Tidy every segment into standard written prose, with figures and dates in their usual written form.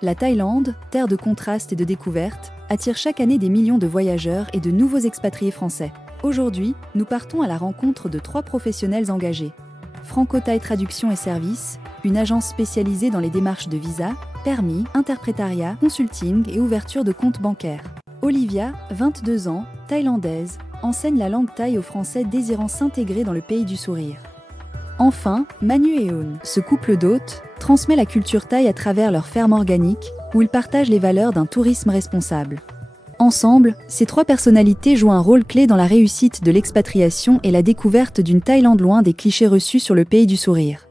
La Thaïlande, terre de contrastes et de découvertes, attire chaque année des millions de voyageurs et de nouveaux expatriés français. Aujourd'hui, nous partons à la rencontre de 3 professionnels engagés. Franco Thaï Traduction et Services, une agence spécialisée dans les démarches de visa, permis, interprétariat, consulting et ouverture de comptes bancaires. Olivia, 22 ans, thaïlandaise, enseigne la langue thaï aux Français désirant s'intégrer dans le pays du sourire. Enfin, Manu et Eun, ce couple d'hôtes, transmet la culture thaï à travers leur ferme organique, où ils partagent les valeurs d'un tourisme responsable. Ensemble, ces 3 personnalités jouent un rôle clé dans la réussite de l'expatriation et la découverte d'une Thaïlande loin des clichés reçus sur le pays du sourire.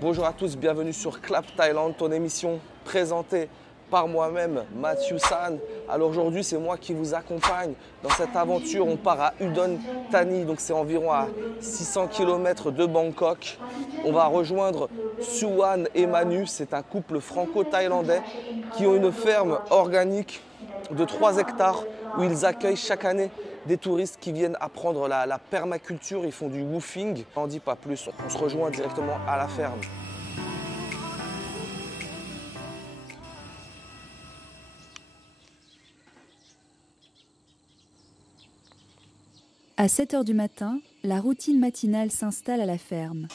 Bonjour à tous, bienvenue sur Clap Thaïlande, ton émission présentée par moi-même, Matthew San. Alors aujourd'hui, c'est moi qui vous accompagne dans cette aventure. On part à Udon Thani, donc c'est environ à 600 km de Bangkok. On va rejoindre Suwan et Manu, c'est un couple franco-thaïlandais qui ont une ferme organique de 3 hectares où ils accueillent chaque année des touristes qui viennent apprendre la permaculture, ils font du woofing. On n'en dit pas plus, on se rejoint directement à la ferme. À 7 h du matin, la routine matinale s'installe à la ferme.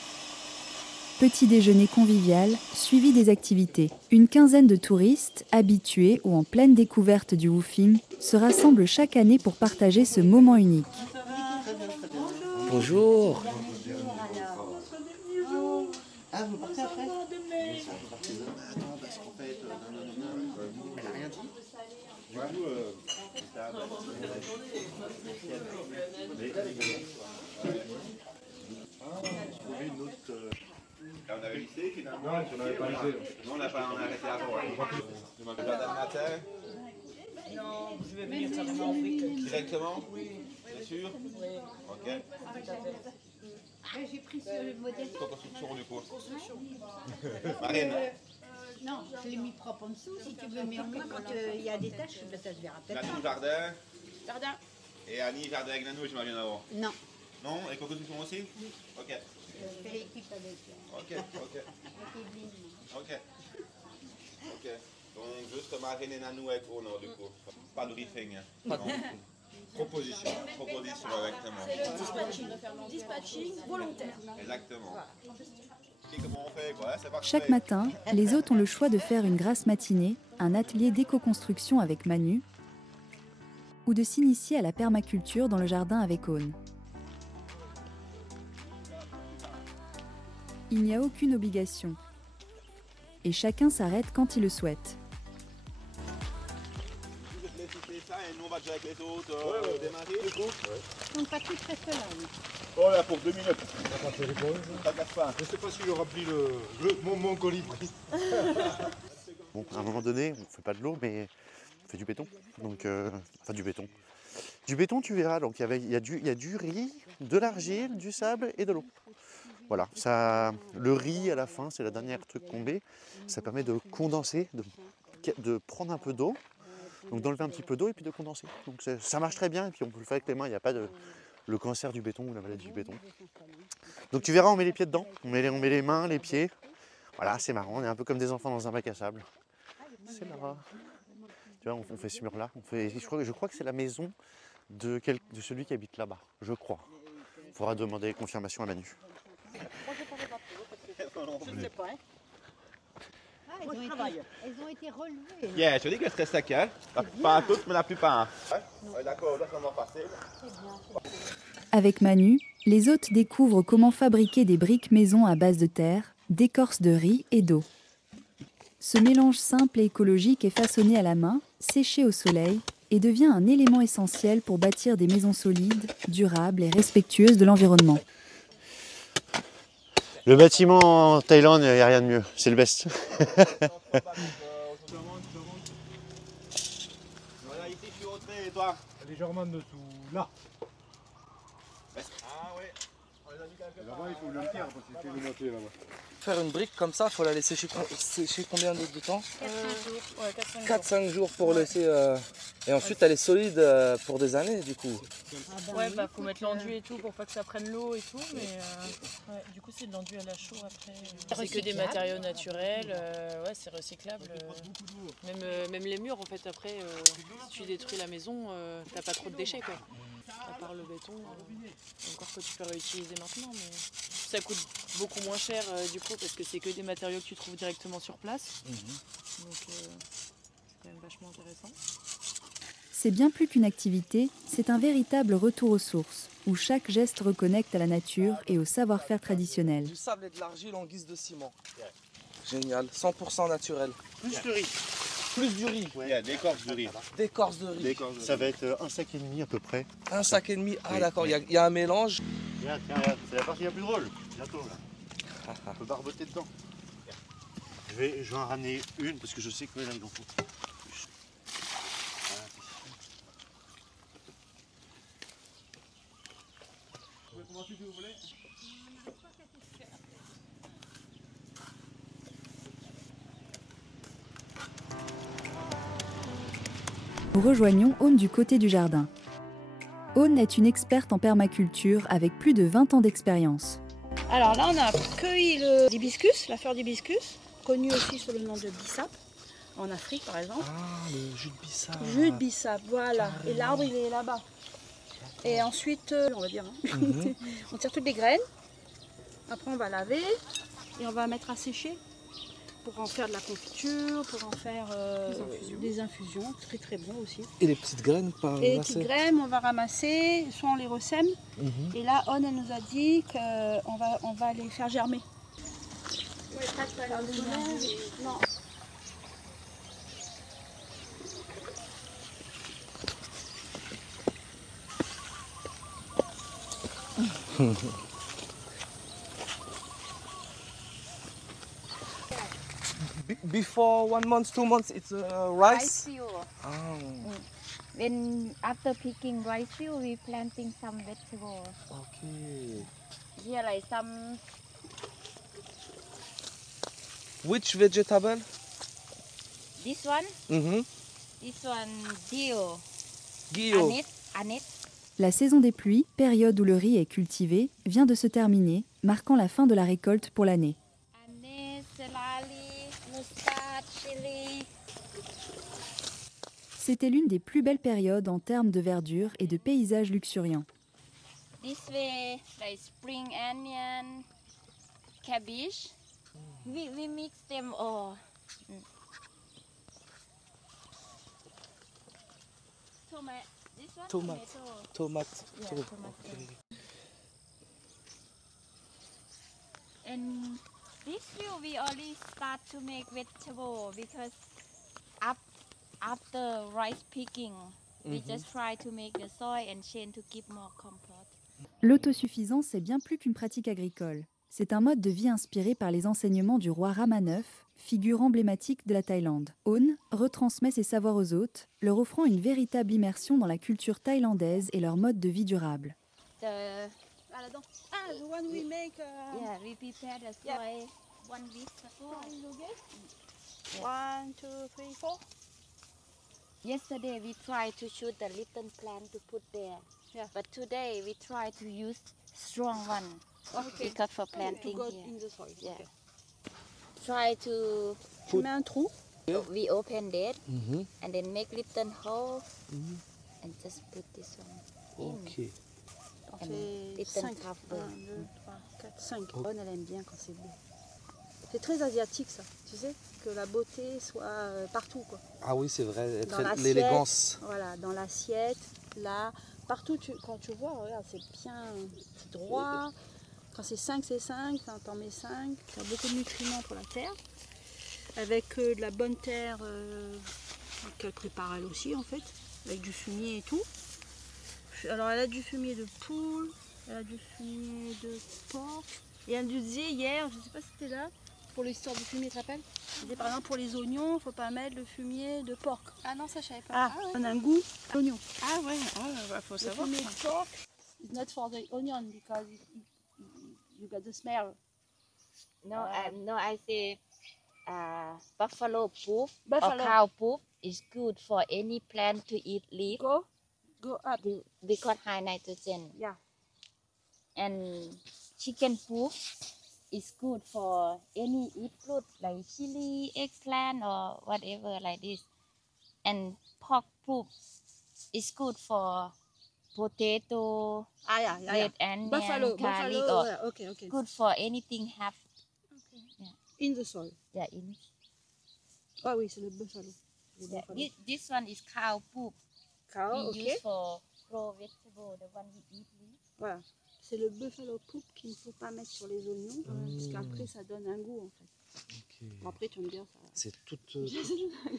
Petit déjeuner convivial, suivi des activités. Une quinzaine de touristes, habitués ou en pleine découverte du woofing, se rassemblent chaque année pour partager ce moment unique. Bonjour. Ah, vous partez après? Non, parce qu'en fait, elle a rien dit. Du coup, trouver une autre. Là, on avait lycée finalement. Non, on n'avait pas lycée. Non, on a arrêté avant. Tu m'as fait le matin. Non, je vais venir carrément en brique. Directement? Oui. Bien sûr? Oui. Ok. J'ai pris ce modèle. Quoi, construction du coup? Construction. Marine. Non, je l'ai mis propre en dessous si tu veux, mais au moins quand il y a des taches, ben, ça se verra peut-être. Nanou, jardin. Jardin? Et Annie, jardin avec Nanou, j'imagine avant. Non. Non? Et quoi, construction aussi? Oui. Ok. Je fais l'équipe avec. Ok, ok. Ok. Ok. Donc, juste Marine et Nanou avec Ono, du coup. Pas de briefing. Non. Proposition. Proposition, exactement. C'est le dispatching. Dispatching volontaire. Exactement. Et comment on fait, quoi? C'est parfait. Chaque matin, les hôtes ont le choix de faire une grasse matinée, un atelier d'éco-construction avec Manu, ou de s'initier à la permaculture dans le jardin avec Eun. Il n'y a aucune obligation, et chacun s'arrête quand il le souhaite. Ça, et nous on va déjà avec les autres démarrer du coup. Donc Patrick reste là, oui. Oh là pour 2 minutes. Ça casse pas. Je sais pas si je remplis mon colibri. Bon, à un moment donné, on ne fait pas de l'eau, mais on fait du béton. Donc, enfin du béton. Du béton, tu verras. Donc il y a du riz, de l'argile, du sable et de l'eau. Voilà. Ça, le riz à la fin, c'est la dernière truc qu'on met. Ça permet de condenser, de prendre un peu d'eau. Donc d'enlever un petit peu d'eau et puis de condenser. Donc ça marche très bien et puis on peut le faire avec les mains, il n'y a pas le cancer du béton ou la maladie du béton. Donc tu verras, on met les pieds dedans, on met les mains, les pieds. Voilà, c'est marrant, on est un peu comme des enfants dans un bac à sable. C'est là. Tu vois, on fait ce mur-là. Je crois que c'est la maison de celui qui habite là-bas, je crois. Il faudra demander confirmation à Manu. Je ne sais pas, hein. Elles ont été relevées. Yeah, je te dis qu'elles seraient secs, hein. Pas toutes, mais la plupart. Ouais, d'accord, là ça va passer. Avec Manu, les hôtes découvrent comment fabriquer des briques maison à base de terre, d'écorce de riz et d'eau. Ce mélange simple et écologique est façonné à la main, séché au soleil, et devient un élément essentiel pour bâtir des maisons solides, durables et respectueuses de l'environnement. Le bâtiment en Thaïlande, il n'y a rien de mieux, c'est le best. Voilà, ici je suis au trait et toi? Légèrement en dessous, là. Ah ouais. Là-bas, il faut le tiers parce qu'il fait le moitié là-bas. Faire une brique comme ça, il faut la laisser sécher combien de temps? 4-5 jours pour laisser. Et ensuite, elle est solide pour des années du coup. Ouais, bah faut mettre l'enduit et tout pour pas que ça prenne l'eau et tout, mais ouais, du coup c'est de l'enduit à la chaux après. C'est que des matériaux naturels, ouais, c'est recyclable. Même les murs en fait après, si tu détruis la maison, t'as pas trop de déchets quoi. À part le béton, encore que tu peux réutiliser maintenant, mais ça coûte beaucoup moins cher du coup parce que c'est que des matériaux que tu trouves directement sur place. Donc c'est quand même vachement intéressant. C'est bien plus qu'une activité, c'est un véritable retour aux sources, où chaque geste reconnecte à la nature et au savoir-faire traditionnel. Du sable et de l'argile en guise de ciment. Génial, 100% naturel. Plus de riz. Plus du riz. Il y a d'écorce de riz. D'écorce de riz. Ça va être un sac et demi à peu près. Un sac et demi. Ah Oui. d'accord, il y a un mélange. Tiens, c'est la partie la plus drôle. Bientôt là. On peut barboter dedans. Je vais en ramener une parce que je sais que là il en faut. Nous rejoignons Aude du côté du jardin. Aude est une experte en permaculture avec plus de 20 ans d'expérience. Alors là, on a cueilli l'hibiscus, la fleur d'hibiscus, connue aussi sous le nom de bissap, en Afrique par exemple. Ah, le jus de bissap. Jus de bissap, voilà. Et l'arbre, il est là-bas. Et ensuite, on va dire, on tire toutes les graines. Après, on va laver et on va mettre à sécher pour en faire de la confiture, pour en faire des infusions. Très très bon aussi. Et les petites graines pas Et les petites graines, on va ramasser, soit on les ressème. Et là, elle nous a dit qu'on va les faire germer. Non. Before 1 month, 2 months, it's rice. field. Oh, When after picking rice field, we planting some vegetables. okay. Here like some Which vegetable? this one, Mm-hmm. this one dill, Guillaume. aneth. La saison des pluies, période où le riz est cultivé, vient de se terminer, marquant la fin de la récolte pour l'année. Aneth, celery, mustard, chili. C'était l'une des plus belles périodes en termes de verdure et de paysages luxuriants. This way like spring onion, cabbage. We mix them all. Tomato. This one Tomato. tomato. Tomate. Yeah, Oh, tomato. okay. And this field we already start to make vegetable because after rice picking, we just try to make the soil and change to give more compost. L'autosuffisance est bien plus qu'une pratique agricole. C'est un mode de vie inspiré par les enseignements du roi Rama IX, figure emblématique de la Thaïlande. Aun retransmet ses savoirs aux hôtes, leur offrant une véritable immersion dans la culture thaïlandaise et leur mode de vie durable. The the one we make. yeah, we prepare the soil 1 week before. 1, 2, 3, 4. Yesterday we tried to shoot the little plant to put there. Yeah. But today we try to use strong one because for planting To go here. in the soil. Yeah. Okay. Try to Tu mets un trou. we open it Mhm. and then make little hole and just put this one. Ok. On And fait little 5. 1, cover. 2, 3, 4, 5. Bonne, elle aime bien quand c'est beau. C'est très asiatique ça, tu sais, que la beauté soit partout quoi. Ah oui, c'est vrai, Dans l'assiette. l'élégance. Voilà, dans l'assiette, là, partout, quand tu vois, regarde, c'est bien droit. Quand c'est 5, c'est 5, quand t'en mets 5, ça a beaucoup de nutriments pour la terre. Avec de la bonne terre qu'elle prépare elle aussi en fait, avec du fumier et tout. Alors elle a du fumier de poule, elle a du fumier de porc. Et elle nous disait hier, je ne sais pas si c'était là, pour l'histoire du fumier, tu te rappelles? Elle disait par exemple pour les oignons, il ne faut pas mettre le fumier de porc. Ah non, ça je savais pas. Ah, on a un goût d'oignon. Ah ouais, faut Le savoir. fumier de porc is not for the onion because it you got the smell. No, no, I say buffalo poop Buffalo. or cow poop is good for any plant to eat leaf Go up. because high nitrogen. Yeah. And chicken poop is good for any eat fruit like chili, eggplant or whatever like this. And pork poop is good for potato, red onion, garlic, or okay. good for anything have. In the soil. Yeah, in. Ah oui, c'est le buffalo. Yeah, this one is cow poop. Cow, we okay. use for grow vegetable, the one we eat leaf. Voilà. C'est le buffalo poop qu'il ne faut pas mettre sur les oignons, parce qu'après ça donne un goût en fait. Okay. Bon, après tu vas me dire ça. C'est tout.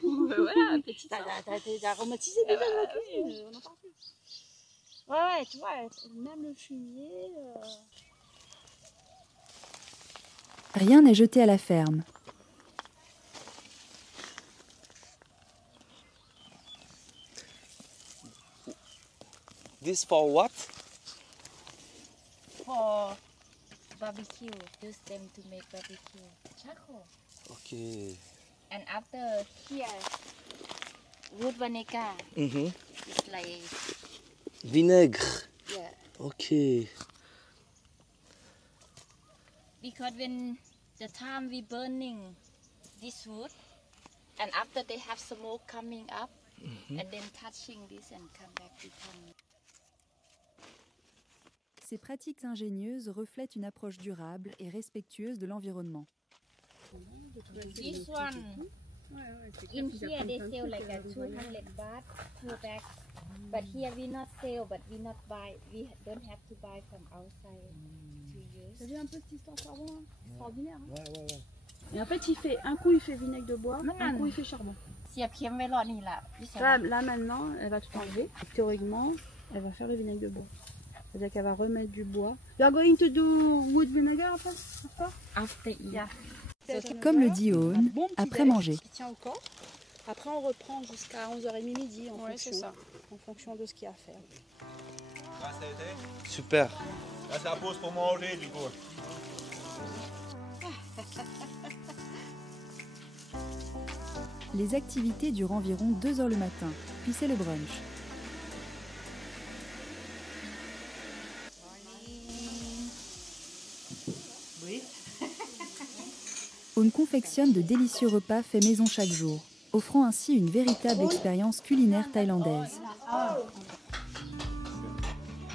Voilà, petit. T'as aromatisé déjà la cuisine, on en parle plus. Ouais, tu vois, même le fumier. Rien n'est jeté à la ferme. This for what? For barbecue, use them to make barbecue. Charcoal. Okay. And after here, wood vinegar. It's like Vinaigre. yeah. Okay. Because when the time we burning this wood, and after they have smoke coming up, and then touching this and come back become. Ces pratiques ingénieuses reflètent une approche durable et respectueuse de l'environnement. This one, in here they sell like a 200 baht per bag, but here we not sell, but we not buy. We don't have to buy from outside to use. T'as vu un peu cette histoire charbon là? Extraordinaire. Hein? Ouais. Et en fait, un coup il fait vinaigre de bois, un coup il fait charbon. Là maintenant, elle va tout enlever. Théoriquement, elle va faire le vinaigre de bois. C'est-à-dire qu'elle va remettre du bois. You are going to do wood vinegar After eat. Yeah. Comme le dit Owen, après manger. Qui tient au corps. Après, on reprend jusqu'à 11h30 midi en fonction de ce qu'il y a à faire. Là, ça a été? Super. Là, c'est la pause pour manger, du coup. Les activités durent environ 2 heures le matin, puis c'est le brunch. Owen confectionne de délicieux repas faits maison chaque jour, offrant ainsi une véritable expérience culinaire thaïlandaise.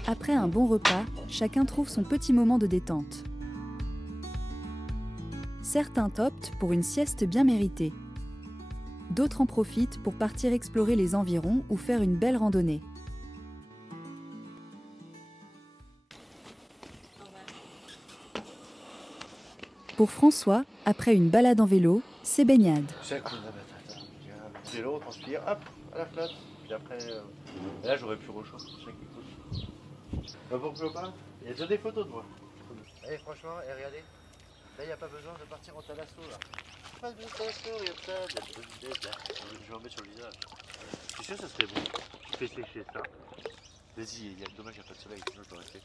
Après un bon repas, chacun trouve son petit moment de détente. Certains optent pour une sieste bien méritée. D'autres en profitent pour partir explorer les environs ou faire une belle randonnée. Pour François, après une balade en vélo, c'est baignade. Vélo, transpire, hop, à la flotte. Puis après, là j'aurais pu rechauffer chaque écoute. Pourquoi pas? Il y a déjà des photos de moi. Eh franchement, regardez, là il n'y a pas besoin de partir en talasso là. Pas de talasso, il y a ça, je vais en mettre sur le visage. Je suis sûr que ça serait bon. Tu fais sécher ça. Vas-y, dommage qu'il n'y a pas de soleil, sinon je l'aurais fait.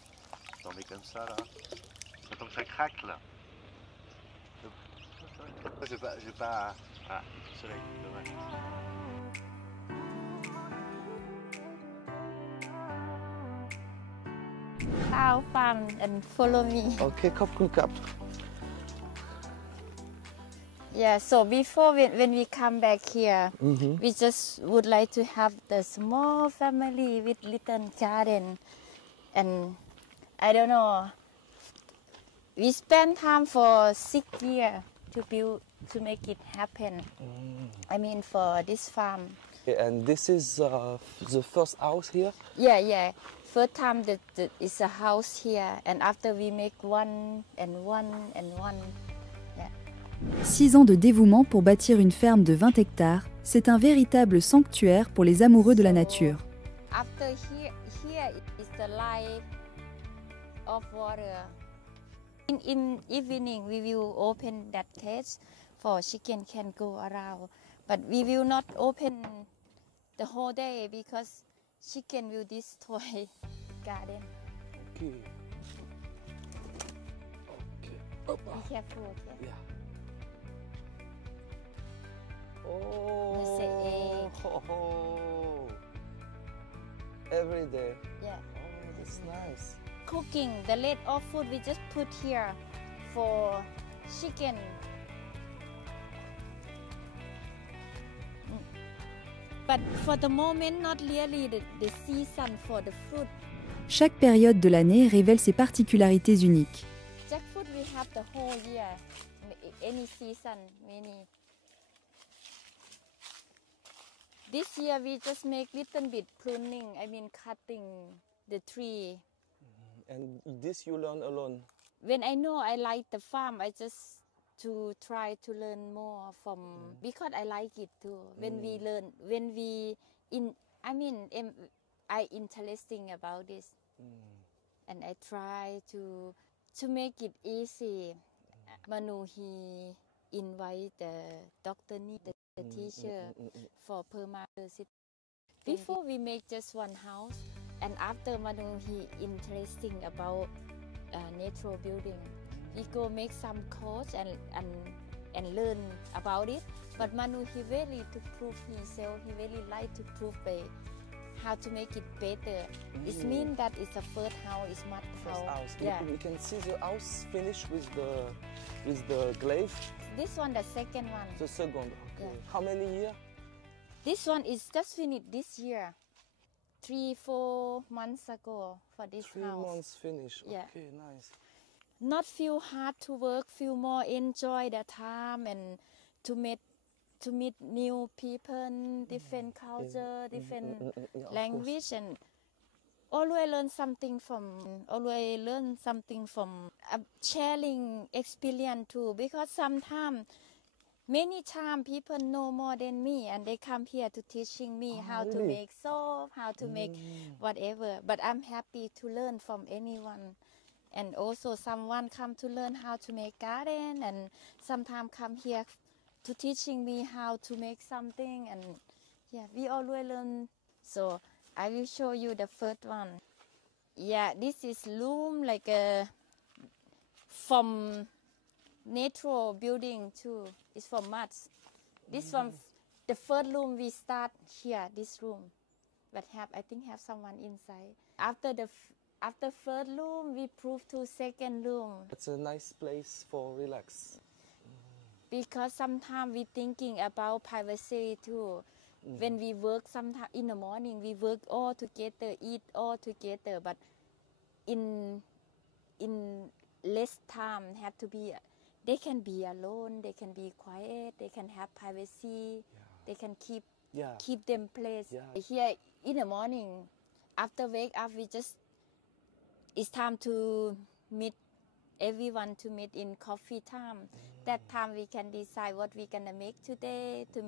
J'en mets comme ça là. J'attends que ça craque là. Je vais pas. Ah, le soleil, dommage. Have fun and follow me. Okay, cup. Yeah, so before when we come back here, we just would like to have the small family with little garden. And I don't know, we spent time for 6 years to make it happen. I mean for this farm. And this is the first house here? Yeah. First time it's a house here, and after we make one. 6 ans de dévouement pour bâtir une ferme de 20 hectares, c'est un véritable sanctuaire pour les amoureux de la nature. After here is the line of water. In evening we will open that cage for chicken can go around, but we will not open the whole day because chicken will destroy garden. Okay. Be careful, okay? Yeah. Let's say egg. Oh. Every day. Yeah. Oh, that's nice. Cooking, the leftover food we just put here for chicken. But for the moment, not really the season for the fruit. Chaque période de l'année révèle ses particularités uniques. Jackfruit we have the whole year, any season, many. This year we just make little bit pruning, I mean cutting the tree. And this you learn alone? When I know I like the farm, I just to try to learn more from, because I like it too. When we learn, when we, I interesting about this. And I try to make it easy. Manu, he invite the doctor, the teacher for permanent. Before we make just one house, and after Manu, he interesting about natural building. We go make some course and learn about it. But Manu, he really to prove himself. He really like to prove by how to make it better. It means that it's a first house, it's mud house. Yeah. We can see the house finished with the glaze. This one, the second one. The second. Okay. Yeah. How many years? This one is just finished this year. 3-4 months ago for this 3 house. 3 months finished. Yeah. Okay, nice. Not feel hard to work, feel more enjoy the time and to meet new people, different culture, different language, and always learn something from sharing experience too. Because sometimes, many times people know more than me, and they come here to teaching me how to make soap, how to make whatever. But I'm happy to learn from anyone. And also someone come to learn how to make garden, and sometimes come here to teaching me how to make something, and yeah, we always learn. So I will show you the first one. Yeah, this is loom like a from natural building too. It's from mud. This one, the first room we start here, this room, but I think have someone inside. After first room, we move to second room. It's a nice place for relax. Because sometimes we thinking about privacy too. When we work, sometimes in the morning we work all together, eat all together. But in less time, have to be. They can be alone. They can be quiet. They can have privacy. They can keep them place. Here in the morning, after wake up, it's time to meet everyone, to meet in coffee time. That time we can decide what we're gonna make today, to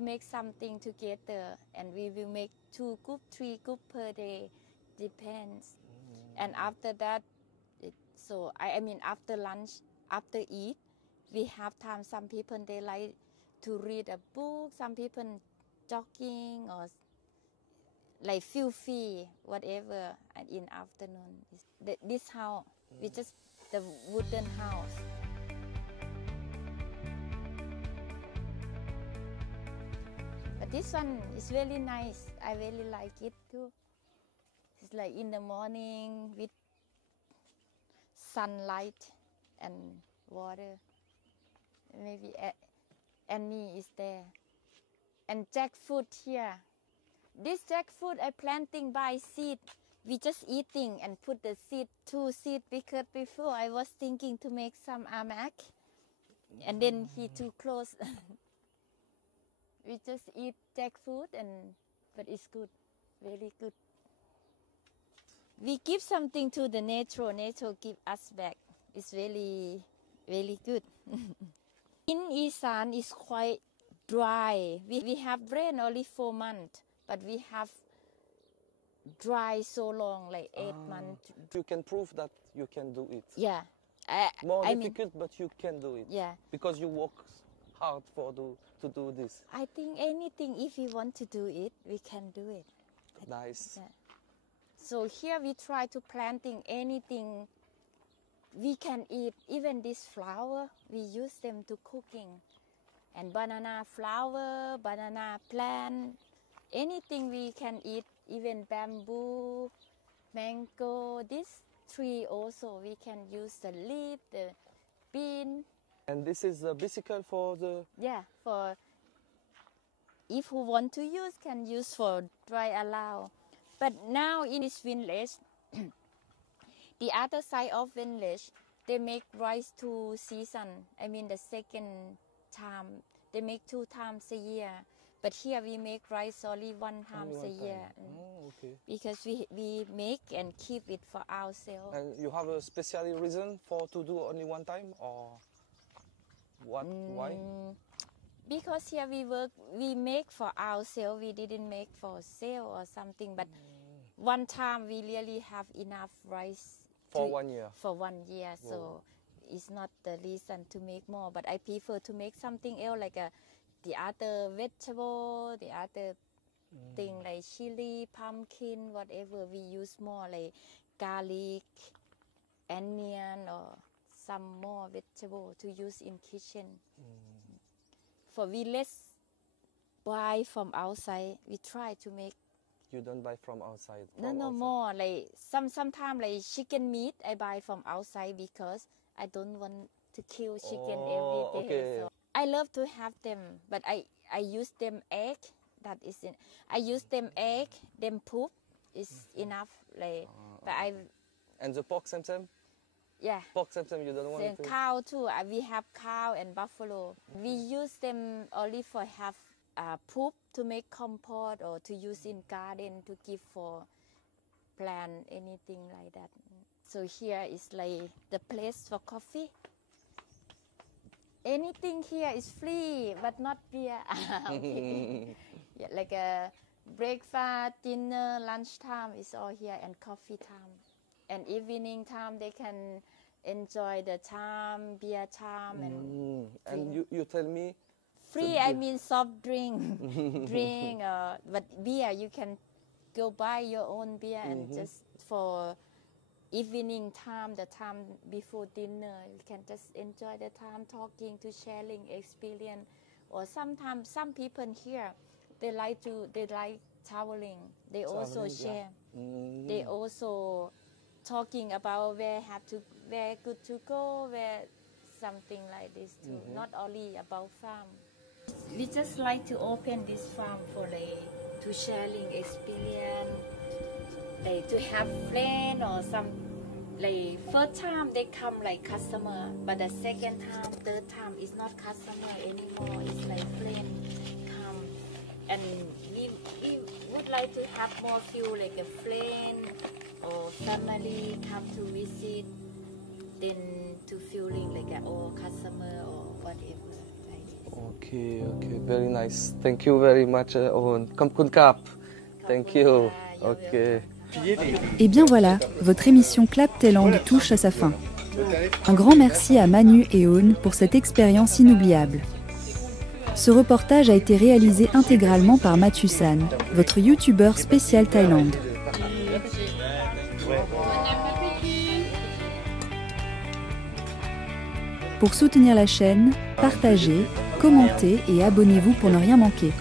make something together, and we will make 2 group, 3 group per day, depends. And after that, after lunch, after eat, we have time. Some people they like to read a book. Some people jogging or like feel free, whatever. And in afternoon, this house, we just the wooden house. But this one is really nice. I really like it too. It's like in the morning with sunlight and water. Maybe Annie is there. And jackfruit here. This jackfruit I planting by seed. We just eating and put the seed, 2 seed, because before I was thinking to make some amak. And then he too close. We just eat jackfruit, but it's good, very good. We give something to the nature give us back. It's really, really good. In Isan is quite dry. We have rain only 4 months, but we have dry so long, like 8 months. You can prove that you can do it. Yeah. More difficult, but you can do it. Yeah. Because you work hard to do this. I think anything, if we want to do it, we can do it. Nice. Yeah. So here we try to planting anything we can eat even this flower. We use them to cooking, and banana flower, banana plant, anything we can eat, even bamboo, mango. This tree also we can use the leaf, the bean. And this is the bicycle for the... Yeah, for if who want to use, can use for dry allow. But now in this village, the other side of village, they make rice 2 season. I mean the second time. They make 2 times a year. But here we make rice only 1 time a year. Oh, okay. Because we make and keep it for ourselves. And you have a special reason for to do only 1 time, or what? Why? Because here we make for ourselves. We didn't make for sale or something. But 1 time we really have enough rice for 1 year. For 1 year, so it's not the reason to make more. But I prefer to make something else, like the other vegetable, the other thing like chili, pumpkin, whatever. We use more like garlic, onion, or some more vegetable to use in kitchen. For we less buy from outside. We try to make. You don't buy from outside? No, outside. more like sometimes like chicken meat I buy from outside because I don't want to kill chicken every day. Okay. So I love to have them, but I use them egg. That is it. I use them egg, them poop is enough. Like, but I. And the pork same? Yeah. Pork same you don't want to. Cow too. We have cow and buffalo. We use them only for have poop to make compost or to use in garden to give for plant, anything like that. So here is like the place for coffee. Anything here is free, but not beer. Yeah, like a breakfast, dinner, lunchtime is all here, and coffee time. And evening time they can enjoy the time, beer time, and you tell me. Free, I mean soft drink, but beer you can go buy your own beer and just for evening time, the time before dinner, you can just enjoy the time talking, to sharing experience. Or sometimes some people here, they like traveling. They also share. They also talking about where good to go, where something like this too. Not only about farm. We just like to open this farm for to sharing experience, to have friend or some. Like first time they come like customer, but the second time, third time is not customer anymore. It's like friend come, and we would like to have more feel like a friend or family come to visit, then to feeling like an old customer or whatever. Okay, very nice. Thank you very much, Owen. Comme kun kap. Thank you. Okay. Et bien voilà, votre émission Clap Thailand touche à sa fin. Un grand merci à Manu et Owen pour cette expérience inoubliable. Ce reportage a été réalisé intégralement par Mathieu San, votre youtubeur spécial Thaïlande. Pour soutenir la chaîne, partagez, commentez et abonnez-vous pour ne rien manquer.